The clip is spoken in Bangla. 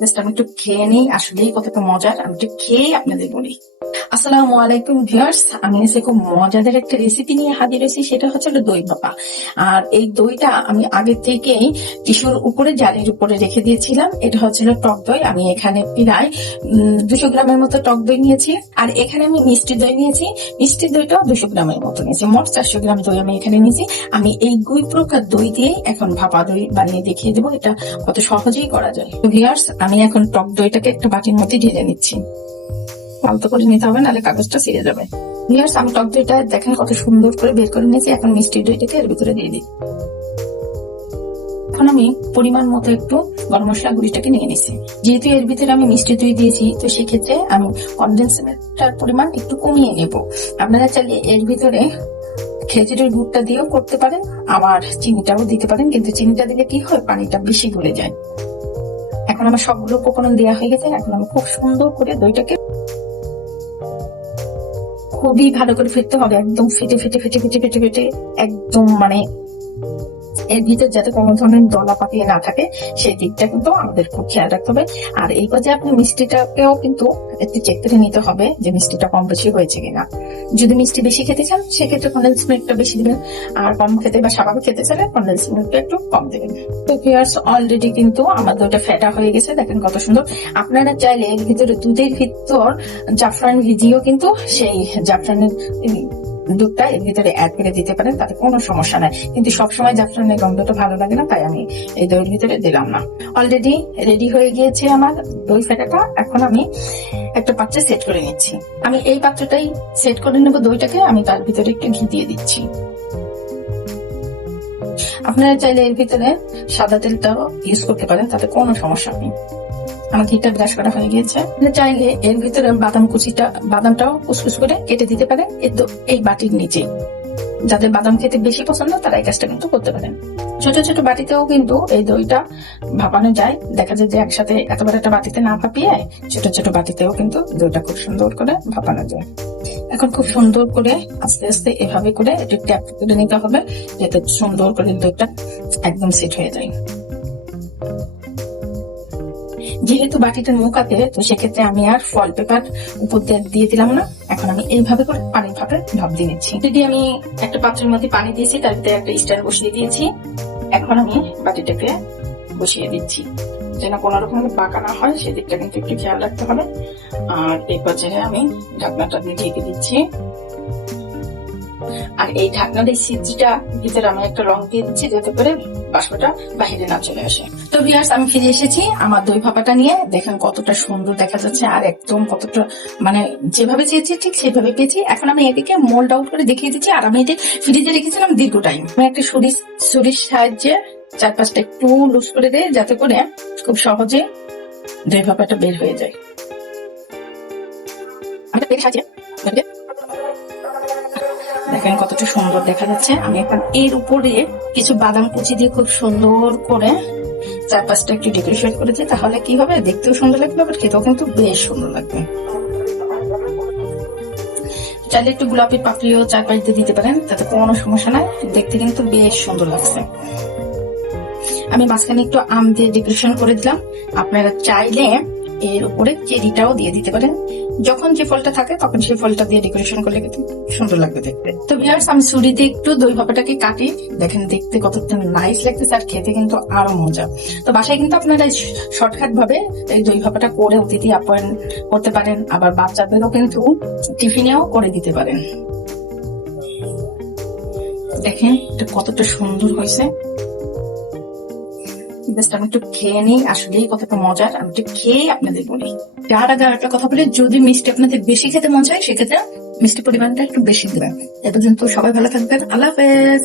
জাস্ট আমি একটু খেয়ে নিই, আসলেই কতটা মজার। আমি একটু খেয়ে আপনাদের বলি। আসসালামু আলাইকুম ভিউয়ার্স, আমি এসে খুব মজাদার একটা রেসিপি নিয়ে হাজির হয়েছি। সেটা হচ্ছে দই ভাপা। আর এই দইটা আমি আগে থেকেই টিস্যুর উপরে জালির উপরে রেখে দিয়েছিলাম। এটা হচ্ছিল টক দই। আমি এখানে প্রায় 200 গ্রামের মতো টক দই নিয়েছি। আর এখানে আমি মিষ্টি দই নিয়েছি। মিষ্টি দইটাও 200 গ্রামের মতো নিয়েছি। মোট 400 গ্রাম দই আমি এখানে নিয়েছি। আমি এই 2 প্রকার দই দিয়ে এখন ভাপা দই বানিয়ে দেখিয়ে দেবো এটা কত সহজেই করা যায়। ভিউয়ার্স, আমি এখন টক দইটাকে একটা বাটির মধ্যে ঢেলে নিচ্ছি। আলতো করে নিতে হবে, নাহলে কাগজটা ছিঁড়ে যাবে। ভিউয়ার্স, আমি টক দইটা দেখেন কত সুন্দর করে বের করে নিয়েছি। এখন মিষ্টি দইটাকে এর ভিতরে দিয়ে দিই। এখন আমি পরিমাণ মতো একটু গরম মশলা গুঁড়িটাকে নিয়ে নিছি। যেহেতু এর ভিতরে আমি মিষ্টি দই দিয়েছি, তো সেক্ষেত্রে আমি কনডেন্স মিল্কটার পরিমাণ একটু কমিয়ে নেব। আপনারা চাইলে এর ভিতরে খেজুরের গুড়টা দিয়েও করতে পারেন, আবার চিনিটাও দিতে পারেন, কিন্তু চিনিটা দিলে কি হয়, পানিটা বেশি গলে যায়। এখন আমার সবগুলো উপকরণ দেওয়া হয়ে গেছে। এখন আমি খুব সুন্দর করে দইটাকে খুবই ভালো করে ফেটতে হবে, একদম ফেটে ফেটে ফেটে ফেটে ফেটে ফেটে একদম মানে এর ভিতর যাতে কোনো ধরনের দলা পাকিয়ে না থাকে সেই দিকটা কিন্তু আমাদের খুব খেয়াল রাখতে হবে। আর এই পর্যায়ে আপনি মিষ্টিটাকেও কিন্তু একটু চেক করে নিতে হবে যে মিষ্টিটা কম বেশি হয়েছে কিনা। যদি মিষ্টি বেশি খেতে চান সেক্ষেত্রে কনডেন্স মিল্কটা বেশি দিবেন, আর কম খেতে বা স্বাভাবিক খেতে চাইলে কনডেন্স মিল্কটা একটু কম দিবেন। তো ভিউয়ার্স, অলরেডি কিন্তু আমার দইটা ফেটা হয়ে গেছে, দেখেন কত সুন্দর। আপনারা চাইলে এর ভিতরে দুধের ভিতর জাফরান ভিজিয়েও কিন্তু সেই জাফরানের দুধটা এর ভিতরে অ্যাড করে দিতে পারেন, তাতে কোনো সমস্যা নাই। কিন্তু সবসময় জাফরানের গন্ধটা ভালো লাগে না, তাই আমি এই দইয়ের ভিতরে দিলাম না। অলরেডি রেডি হয়ে গিয়েছে আমার দই ফেটাটা। এখন আমি একটা পাত্রে সেট করে নিচ্ছি। আমি এই পাত্রটাই সেট করে নেব দইটাকে। আমি তার ভিতরে একটু ঘি দিয়ে দিচ্ছি। আপনারা চাইলে এর ভিতরে সাদা তেলটাও ইউজ করতে পারেন, তাতে কোনো সমস্যা নেই। আমার ঘিটা ব্রাশ করা হয়ে গিয়েছে। চাইলে এর ভিতরে বাদামটাও কুচকুচ করে কেটে দিতে পারেন এই বাটির নিচে। যাদের বাদাম খেতে বেশি পছন্দ তারা এই কাজটা কিন্তু করতে পারেন। ছোট ছোট বাটিতেও কিন্তু এই দইটা ভাপানো যায়। দেখা যায় যে একসাথে এতবার একটা বাটিতে না ভাপিয়ে ছোট ছোট বাটিতেও কিন্তু দইটা খুব সুন্দর করে ভাপানো যায়। এখন খুব সুন্দর করে আস্তে আস্তে এভাবে করে একটু ট্যাপ করে নিতে হবে, যাতে সুন্দর করে দইটা একদম সেট হয়ে যায়। যেহেতু বাটিটার মুখাতে, তো সেক্ষেত্রে আমি আর ফয়েল পেপার উপর দিয়ে দিলাম না। এখন আমি এইভাবে করে পানির ভাপে ভাপ দিয়ে নিচ্ছি। যদি আমি একটা পাত্রের মধ্যে পানি দিয়েছি, তার ভিতরে একটা স্ট্যান্ড বসিয়ে দিয়েছি। এখন আমি বাটিটাকে বসিয়ে দিচ্ছি, যেন কোনো রকম পাকা না হয় সেদিকটা কিন্তু একটু খেয়াল রাখতে হবে। আর এই পর্যায়ে আমি ঢাকনাটা দিয়ে ঢেকে দিচ্ছি। আর এই ঢাকনার এই সিজিটা ভিতরে আমি একটা রং দিয়ে দিচ্ছি, যাতে করে বাষ্পটা বাহিরে না চলে আসে। তো ভিউয়ার্স, আমি ফিরে এসেছি আমার দই ভাপাটা নিয়ে। দেখেন কতটা সুন্দর দেখা যাচ্ছে, আর একদম কতটা মানে যেভাবে চেয়েছি ঠিক সেভাবে পেয়েছি। এখন আমি এদিকে মোল্ড আউট করে দেখিয়ে দিচ্ছি। আর আমি এটা ফ্রিজে রেখেছিলাম দীর্ঘ টাইম। আমি একটা ছুরির সাহায্যে চারপাশটা একটু লুজ করে দেয়, যাতে করে খুব সহজে দই ভাপাটা বের হয়ে যায়। আমি বের সাহায্যে দেখেন কতটা সুন্দর দেখা যাচ্ছে। আমি এখন এর উপরে কিছু বাদাম কুচি দিয়ে খুব সুন্দর করে চারপাশটা একটু ডেকোরেশন করেছি। তাহলে কি হবে, দেখতেও সুন্দর লাগবে, আবার খেতেও কিন্তু বেশ সুন্দর লাগবে। চাইলে একটু গোলাপের পাপড়িও চারপাশ দিয়ে দিতে পারেন, তাতে কোনো সমস্যা নাই, দেখতে কিন্তু বেশ সুন্দর লাগছে। আমি মাঝখানে একটু আম দিয়ে ডেকোরেশন করে দিলাম। আপনারা চাইলে এর উপরে চেরিটাও দিয়ে দিতে পারেন। যখন যে ফলটা থাকে তখন সেই ফলটা দিয়ে ডেকোরেশন করলে কিন্তু সুন্দর লাগবে দেখতে। তো ভিউয়ার্স, আমি ছুরিতে একটু দই ভাপাটাকে কাটি। দেখেন দেখতে কতটা নাইস লাগতেছে, আর খেতে কিন্তু আরো মজা। তো বাসায় কিন্তু আপনারা শর্টকাট ভাবে এই দই ভাপাটা করে অতিথি আপ্যায়ন করতে পারেন, আবার বাচ্চাদেরও কিন্তু টিফিনেও করে দিতে পারেন। দেখেন এটা কতটা সুন্দর হয়েছে। আমি একটু খেয়ে নিই, আসলেই কতটা মজার। আমি একটু খেয়ে আপনাদের বলি। তার আগে একটা কথা বলি, যদি মিষ্টি আপনাদের বেশি খেতে মন চায় সেক্ষেত্রে মিষ্টি পরিমাণটা একটু বেশি দেবেন। এ পর্যন্ত সবাই ভালো থাকবেন। আল্লাহ হাফেজ।